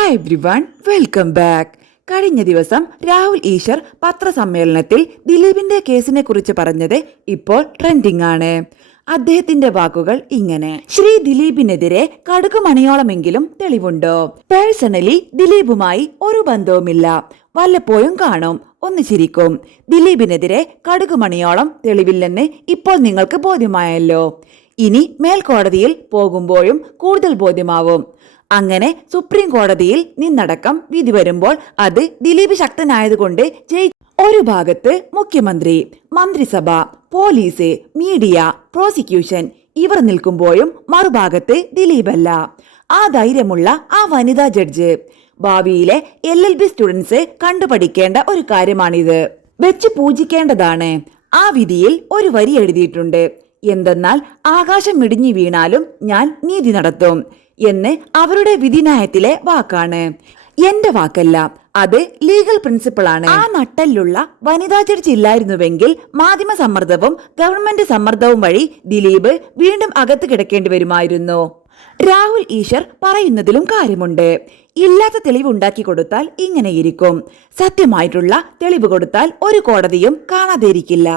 Hi everyone, welcome back. കഴിഞ്ഞ ദിവസം രാഹുൽ ഈശ്വർ പത്രസമ്മേളനത്തിൽ ദിലീപിന്റെ കേസിനെ കുറിച്ച് പറഞ്ഞത് ഇപ്പോൾ ട്രെൻഡിംഗ് ആണ്. അദ്ദേഹത്തിന്റെ വാക്കുകൾ ഇങ്ങനെ: ശ്രീ ദിലീപിനെതിരെ കടുകുമണിയോളമെങ്കിലും തെളിവുണ്ടോ? പേഴ്സണലി ദിലീപുമായി ഒരു ബന്ധവുമില്ല, വല്ലപ്പോഴും കാണും, ഒന്ന് ചിരിക്കും. ദിലീപിനെതിരെ കടുകുമണിയോളം തെളിവില്ലെന്ന് ഇപ്പോൾ നിങ്ങൾക്ക് ബോധ്യമായല്ലോ. ഇനി മേൽക്കോടതിയിൽ പോകുമ്പോഴും കൂടുതൽ ബോധ്യമാവും. അങ്ങനെ സുപ്രീം കോടതിയിൽ നിന്നടക്കം വിധി വരുമ്പോൾ അത് ദിലീപ് ശക്തനായതുകൊണ്ട് ഒരു ഭാഗത്ത് മുഖ്യമന്ത്രി, മന്ത്രിസഭ, പോലീസ്, മീഡിയ, പ്രോസിക്യൂഷൻ ഇവർ നിൽക്കുമ്പോഴും മറുഭാഗത്ത് ദിലീപല്ല. ആ ധൈര്യമുള്ള ആ വനിതാ ജഡ്ജ്. ഭാവിയിലെ LLB സ്റ്റുഡൻസ് കണ്ടുപഠിക്കേണ്ട ഒരു കാര്യമാണിത്, വെച്ച് പൂജിക്കേണ്ടതാണ്. ആ വിധിയിൽ ഒരു വരി എഴുതിയിട്ടുണ്ട്. എന്തെന്നാൽ ആകാശം ഇടിഞ്ഞു വീണാലും ഞാൻ നീതി നടത്തും എന്ന് അവരുടെ വിധിന്യായത്തിലെ വാക്കാണ്. എന്റെ വാക്കല്ല, അത് ലീഗൽ പ്രിൻസിപ്പിൾ ആണ്. ആ നട്ടലുള്ള വനിതാ ജഡ്ജ് ഇല്ലായിരുന്നുവെങ്കിൽ മാധ്യമ സമ്മർദ്ദവും ഗവൺമെന്റ് സമ്മർദ്ദവും വഴി ദിലീപ് വീണ്ടും അകത്ത് കിടക്കേണ്ടി വരുമായിരുന്നു. രാഹുൽ ഈശ്വർ പറയുന്നതിലും കാര്യമുണ്ട്. ഇല്ലാത്ത തെളിവ് ഉണ്ടാക്കി കൊടുത്താൽ ഇങ്ങനെയിരിക്കും. സത്യമായിട്ടുള്ള തെളിവ് കൊടുത്താൽ ഒരു കോടതിയും കാണാതിരിക്കില്ല.